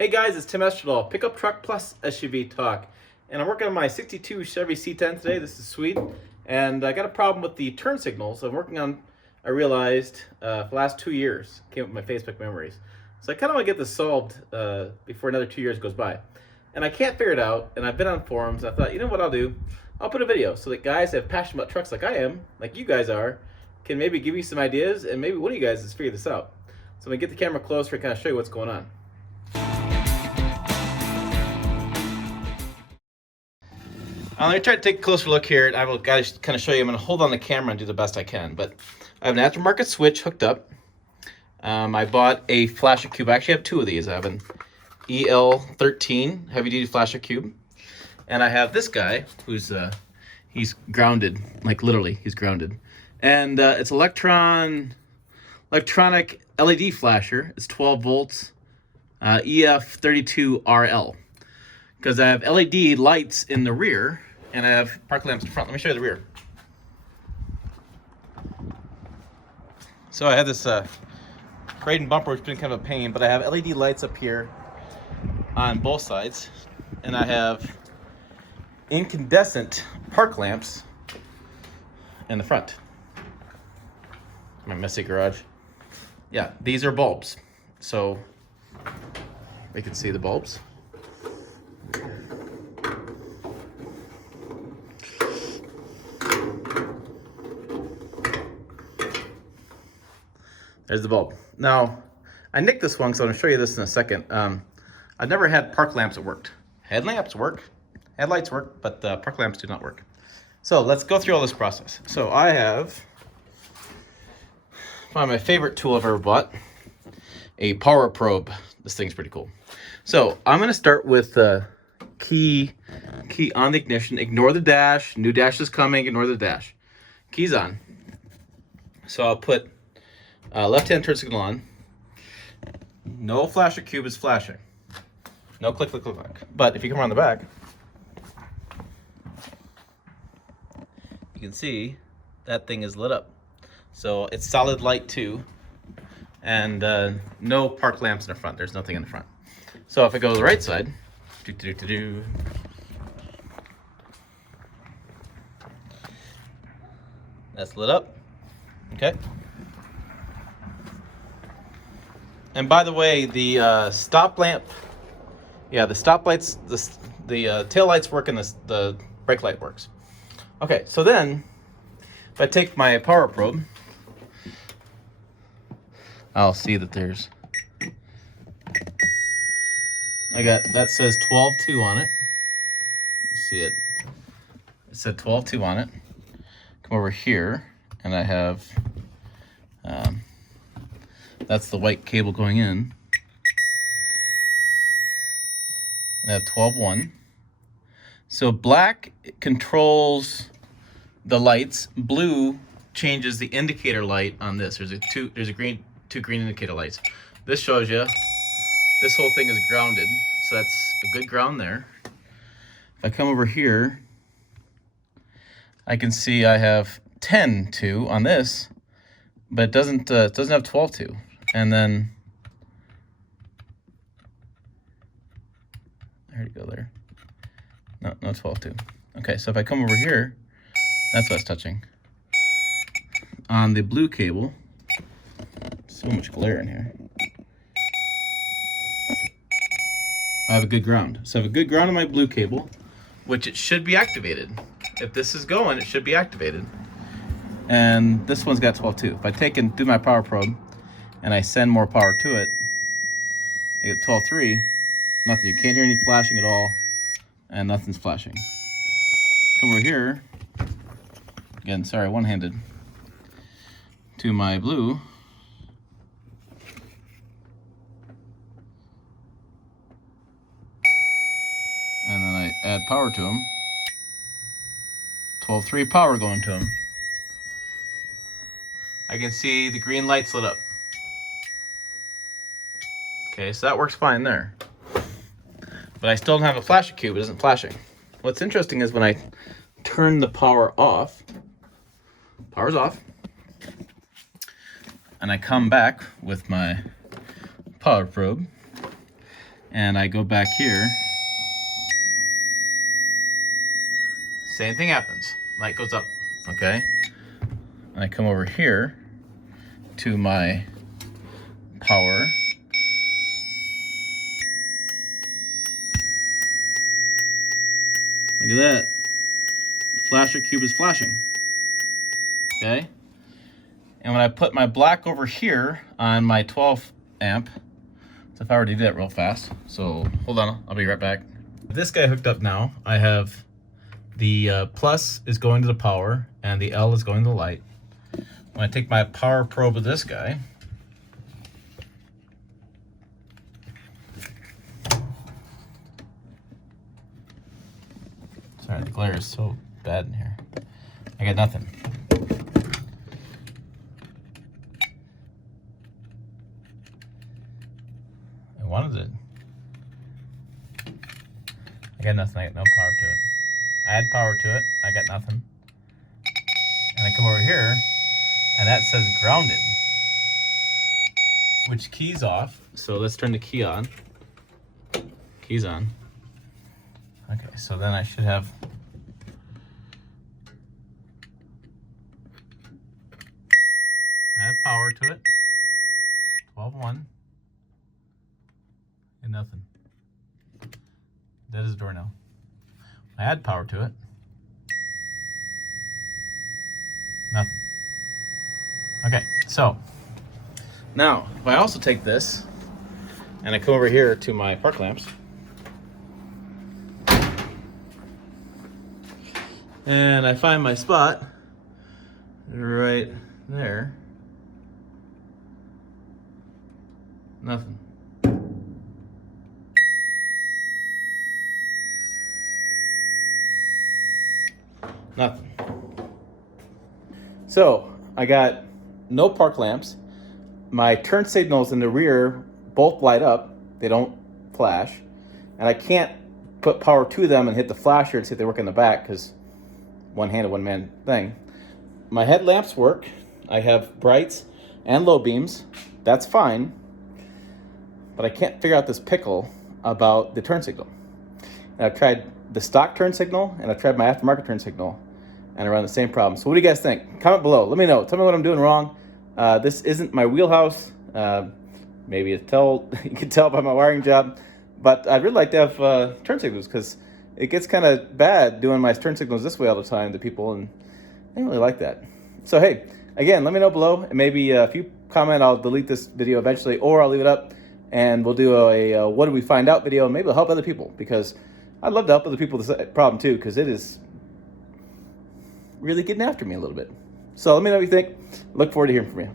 Hey guys, it's Tim Esterdahl, Pickup Truck Plus SUV Talk. And I'm working on my 62 Chevy C10 today. This is Swede. And I got a problem with the turn signals I'm working on, I realized, for the last 2 years. Came up with my Facebook memories. So I kind of want to get this solved before another 2 years goes by. And I can't figure it out, and I've been on forums. I thought, you know what I'll do? I'll put a video so that guys that have passion about trucks like I am, like you guys are, can maybe give you some ideas, and maybe one of you guys has figured this out. So I'm going to get the camera closer and kind of show you what's going on. I'm going to try to take a closer look here. I will kind of show you. I'm going to hold on the camera and do the best I can. But I have an aftermarket switch hooked up. I bought a flasher cube. I actually have two of these. I have an EL13 heavy-duty flasher cube. And I have this guy who's he's grounded. Like literally, he's grounded. And it's electronic LED flasher. It's 12 volts, EF32RL. Because I have LED lights in the rear, and I have park lamps in front. Let me show you the rear. So I have this Braden bumper, which has been kind of a pain, but I have LED lights up here on both sides, and I have incandescent park lamps in the front. My messy garage. Yeah, these are bulbs. So we can see the bulbs. There's the bulb. Now, I nicked this one, so I'm going to show you this in a second. I've never had park lamps that worked. Headlamps work, headlights work, but park lamps do not work. So let's go through all this process. So I have my favorite tool I've ever bought, a power probe. This thing's pretty cool. So I'm going to start with key on the ignition. Ignore the dash. New dash is coming. Ignore the dash. Key's on. So I'll put left-hand turn signal on. No flasher cube is flashing. No click, click, click, click. But if you come around the back, you can see that thing is lit up. So it's solid light too. And no park lamps in the front. There's nothing in the front. So if I go to the right side, that's lit up. Okay. And by the way, the stop lamp, the stop lights, the tail lights work and the brake light works. Okay, so then if I take my power probe, I'll see that there's, that says 12.2 on it. You see it? It said 12.2 on it. Come over here, and I have, that's the white cable going in. And I have 12.1. So black controls the lights. Blue changes the indicator light on this. There's two green indicator lights. This shows you this whole thing is grounded. So that's a good ground there. If I come over here, I can see I have 10.2 on this, but it doesn't have 12.2. And then, there you go there. No 12.2. Okay, so if I come over here, that's what's touching. On the blue cable, so much glare in here. I have a good ground. So I have a good ground on my blue cable, which it should be activated. If this is going, it should be activated. And this one's got 12.2. If I take and do my power probe, and I send more power to it, I get 12.3. Nothing. You can't hear any flashing at all, and nothing's flashing. Come over here. Again, sorry, one-handed. To my blue. And then I add power to them. 12.3 power going to them. I can see the green lights lit up. Okay, so that works fine there. But I still don't have a flasher cube, it isn't flashing. What's interesting is when I turn the power off, power's off, and I come back with my power probe, and I go back here, same thing happens. Light goes up, okay? And I come over here to my power. Look at that. The flasher cube is flashing. Okay? And when I put my black over here on my 12 amp, so if I were to do that real fast, so hold on, I'll be right back. This guy hooked up now. I have the plus is going to the power and the L is going to the light. When I take my power probe of this guy, sorry, the glare is so bad in here. I got nothing. I wanted it. I got nothing. I got no power to it. I had power to it. I got nothing. And I come over here, and that says grounded, which key's off. So let's turn the key on. Key's on. Okay, so then I should have power to it. 12-1. And nothing. Dead as a doornail. I add power to it. Nothing. Okay, so now if I also take this and I come over here to my park lamps, and I find my spot right there. Nothing. Nothing. So I got no park lamps. My turn signals in the rear both light up. They don't flash. And I can't put power to them and hit the flasher and see if they work in the back because one-handed, one-man thing. My headlamps work. I have brights and low beams. That's fine. But I can't figure out this pickle about the turn signal. And I've tried the stock turn signal and I've tried my aftermarket turn signal and I run the same problem. So what do you guys think? Comment below. Let me know. Tell me what I'm doing wrong. This isn't my wheelhouse. Maybe you can tell by my wiring job. But I'd really like to have turn signals because it gets kind of bad doing my turn signals this way all the time to people, and I don't really like that. So hey, again, let me know below, and maybe if you comment, I'll delete this video eventually, or I'll leave it up, and we'll do a what did we find out video, and maybe it'll help other people, because I'd love to help other people with this problem too, because it is really getting after me a little bit. So let me know what you think. Look forward to hearing from you.